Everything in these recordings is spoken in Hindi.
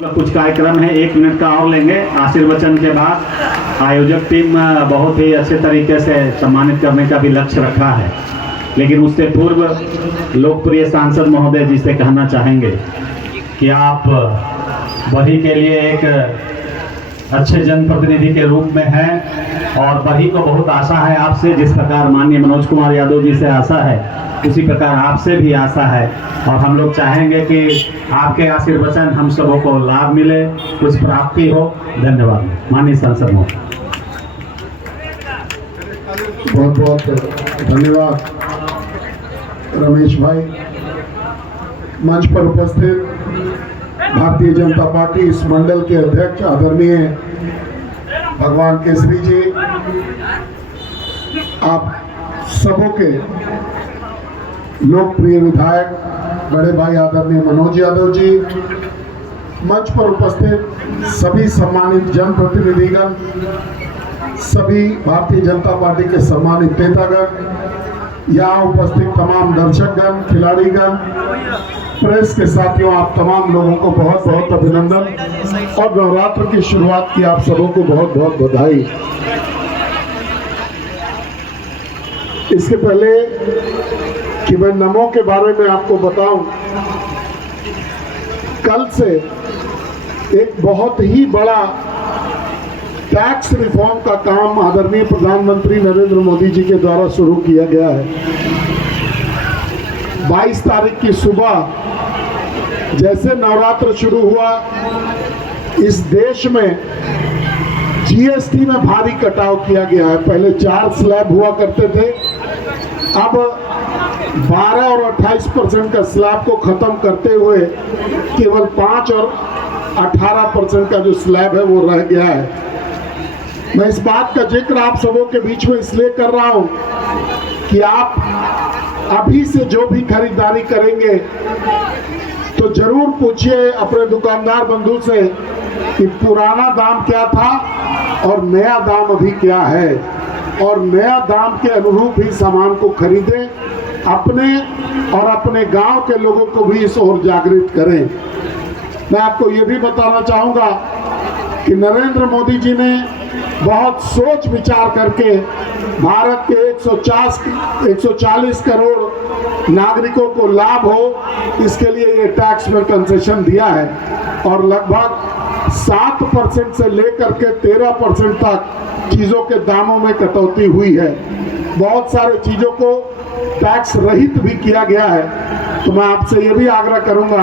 कुछ कार्यक्रम है, 1 मिनट का और लेंगे। आशीर्वचन के बाद आयोजक टीम बहुत ही अच्छे तरीके से सम्मानित करने का भी लक्ष्य रखा है, लेकिन उससे पूर्व लोकप्रिय सांसद महोदय जी से कहना चाहेंगे कि आप बही के लिए एक अच्छे जनप्रतिनिधि के रूप में हैं और बही को बहुत आशा है आपसे। जिस प्रकार माननीय मनोज कुमार यादव जी से आशा है, उसी प्रकार आपसे भी आशा है और हम लोग चाहेंगे कि आपके आशीर्वचन हम सबों को लाभ मिले, कुछ प्राप्ति हो। धन्यवाद माननीय सांसद महोदय। बहुत बहुत धन्यवाद रमेश भाई। मंच पर उपस्थित भारतीय जनता पार्टी इस मंडल के अध्यक्ष आदरणीय भगवान केसरी जी, आप सबों के लोकप्रिय विधायक बड़े भाई आदरणीय मनोज यादव जी, मंच पर उपस्थित सभी सम्मानित जनप्रतिनिधिगण, सभी भारतीय जनता पार्टी के सम्मानित नेतागण, यहाँ उपस्थित तमाम दर्शकगण, खिलाड़ीगण, प्रेस के साथियों, आप तमाम लोगों को बहुत बहुत अभिनंदन और नवरात्र की शुरुआत की आप सबों को बहुत बहुत बधाई। इसके पहले कि मैं नमो के बारे में आपको बताऊं, कल से एक बहुत ही बड़ा टैक्स रिफॉर्म का काम आदरणीय प्रधानमंत्री नरेंद्र मोदी जी के द्वारा शुरू किया गया है। 22 तारीख की सुबह जैसे नवरात्र शुरू हुआ, इस देश में जीएसटी में भारी कटाव किया गया है। पहले 4 स्लैब हुआ करते थे, अब 12 और 28% का स्लैब को खत्म करते हुए केवल 5 और 18% का जो स्लैब है वो रह गया है। मैं इस बात का जिक्र आप सबों के बीच में इसलिए कर रहा हूं कि आप अभी से जो भी खरीदारी करेंगे तो जरूर पूछिए अपने दुकानदार बंधु से कि पुराना दाम क्या था और नया दाम अभी क्या है, और नया दाम के अनुरूप ही सामान को खरीदें। अपने और अपने गांव के लोगों को भी इस ओर जागृत करें। मैं आपको ये भी बताना चाहूँगा कि नरेंद्र मोदी जी ने बहुत सोच विचार करके भारत के 140 करोड़ नागरिकों को लाभ हो, इसके लिए ये टैक्स में कंसेशन दिया है और लगभग 7% से लेकर के 13% तक चीज़ों के दामों में कटौती हुई है। बहुत सारे चीज़ों को टैक्स रहित भी किया गया है। तो मैं आपसे ये भी आग्रह करूंगा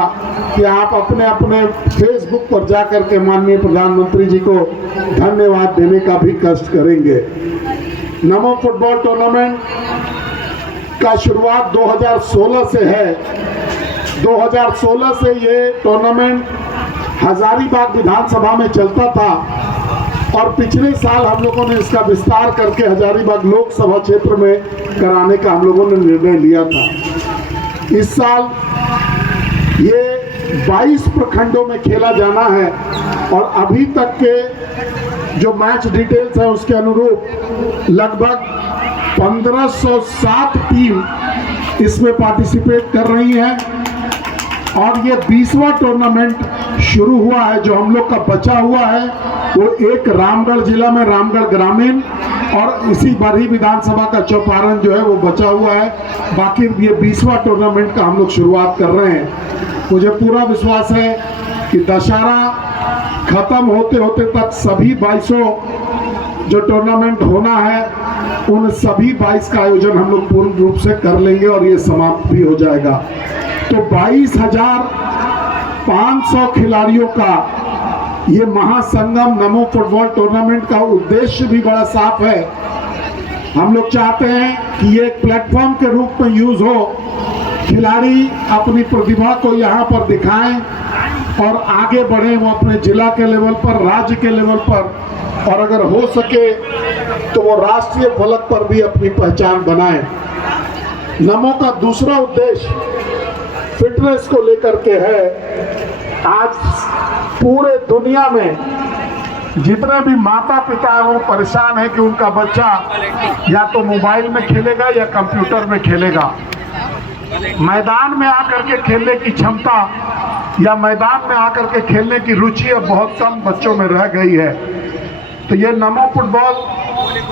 कि आप अपने अपने फेसबुक पर जाकर के माननीय प्रधानमंत्री जी को धन्यवाद देने का भी कष्ट करेंगे। नमो फुटबॉल टूर्नामेंट का शुरुआत 2016 से है। 2016 से ये टूर्नामेंट हजारीबाग विधानसभा में चलता था और पिछले साल हम लोगों ने इसका विस्तार करके हजारीबाग लोकसभा क्षेत्र में कराने का हम लोगों ने निर्णय लिया था। इस साल ये 22 प्रखंडों में खेला जाना है और अभी तक के जो मैच डिटेल्स हैं उसके अनुरूप लगभग 1507 टीम इसमें पार्टिसिपेट कर रही हैं और ये 20वां टूर्नामेंट शुरू हुआ है। जो हम लोग का बचा हुआ है वो एक रामगढ़ जिला में रामगढ़ ग्रामीण और इसी बरही विधानसभा का चौपारण जो है वो बचा हुआ है। बाकी ये 20वां टूर्नामेंट का हम लोग शुरुआत कर रहे हैं। मुझे पूरा विश्वास है कि दशहरा खत्म होते होते तक सभी 22 जो टूर्नामेंट होना है उन सभी 22 का आयोजन हम लोग पूर्ण रूप से कर लेंगे और ये समाप्त भी हो जाएगा। तो 22,500 खिलाड़ियों का ये महासंगम नमो फुटबॉल टूर्नामेंट का उद्देश्य भी बड़ा साफ है। हम लोग चाहते हैं कि ये एक प्लेटफॉर्म के रूप में यूज हो, खिलाड़ी अपनी प्रतिभा को यहाँ पर दिखाएं और आगे बढ़ें, वो अपने जिला के लेवल पर, राज्य के लेवल पर और अगर हो सके तो वो राष्ट्रीय फलक पर भी अपनी पहचान बनाएं। नमो का दूसरा उद्देश्य फिटनेस को लेकर के है। आज पूरे दुनिया में जितने भी माता पिता हैं वो परेशान है कि उनका बच्चा या तो मोबाइल में खेलेगा या कंप्यूटर में खेलेगा। मैदान में आकर के खेलने की क्षमता या मैदान में आकर के खेलने की रुचि अब बहुत कम बच्चों में रह गई है। तो ये नमो फुटबॉल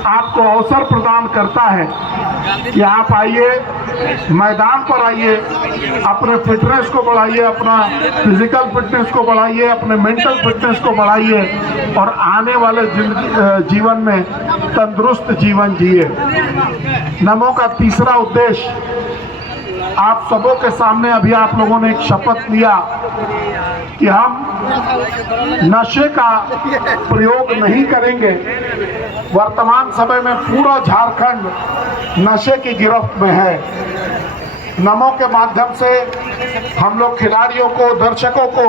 आपको अवसर प्रदान करता है कि आप आइए, मैदान पर आइए, अपने फिटनेस को बढ़ाइए, अपना फिजिकल फिटनेस को बढ़ाइए, अपने मेंटल फिटनेस को बढ़ाइए और आने वाले जीवन में तंदुरुस्त जीवन जिए। नमो का तीसरा उद्देश्य, आप सबों के सामने अभी आप लोगों ने एक शपथ लिया कि हम नशे का प्रयोग नहीं करेंगे। वर्तमान समय में पूरा झारखंड नशे की गिरफ्त में है। नमो के माध्यम से हम लोग खिलाड़ियों को, दर्शकों को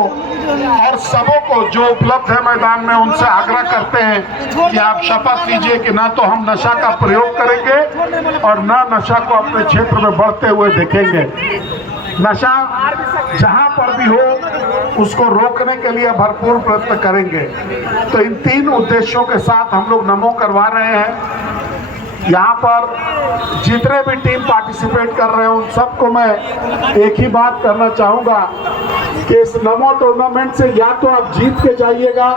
और सबों को जो उपलब्ध है मैदान में, उनसे आग्रह करते हैं कि आप शपथ लीजिए कि ना तो हम नशा का प्रयोग करेंगे और ना नशा को अपने क्षेत्र में बढ़ते हुए देखेंगे। नशा जहां पर भी हो उसको रोकने के लिए भरपूर प्रयत्न करेंगे। तो इन 3 उद्देश्यों के साथ हम लोग नमो करवा रहे हैं। यहाँ पर जितने भी टीम पार्टिसिपेट कर रहे हैं उन सबको मैं एक ही बात करना चाहूँगा कि इस नमो टूर्नामेंट से या तो आप जीत के जाइएगा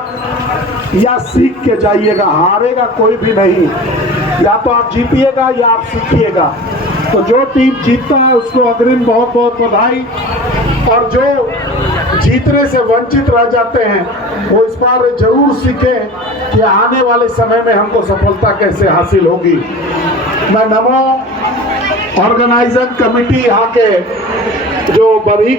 या सीख के जाइएगा, हारेगा कोई भी नहीं। या तो आप जीतिएगा या आप सीखिएगा। तो जो टीम जीतता है उसको अग्रिम बहुत बहुत बधाई, और जो जीतने से वंचित रह जाते हैं वो इस बार जरूर सीखें कि आने वाले समय में हमको सफलता कैसे हासिल होगी। मैं नमो ऑर्गेनाइजिंग कमेटी यहाँ के जो बरीक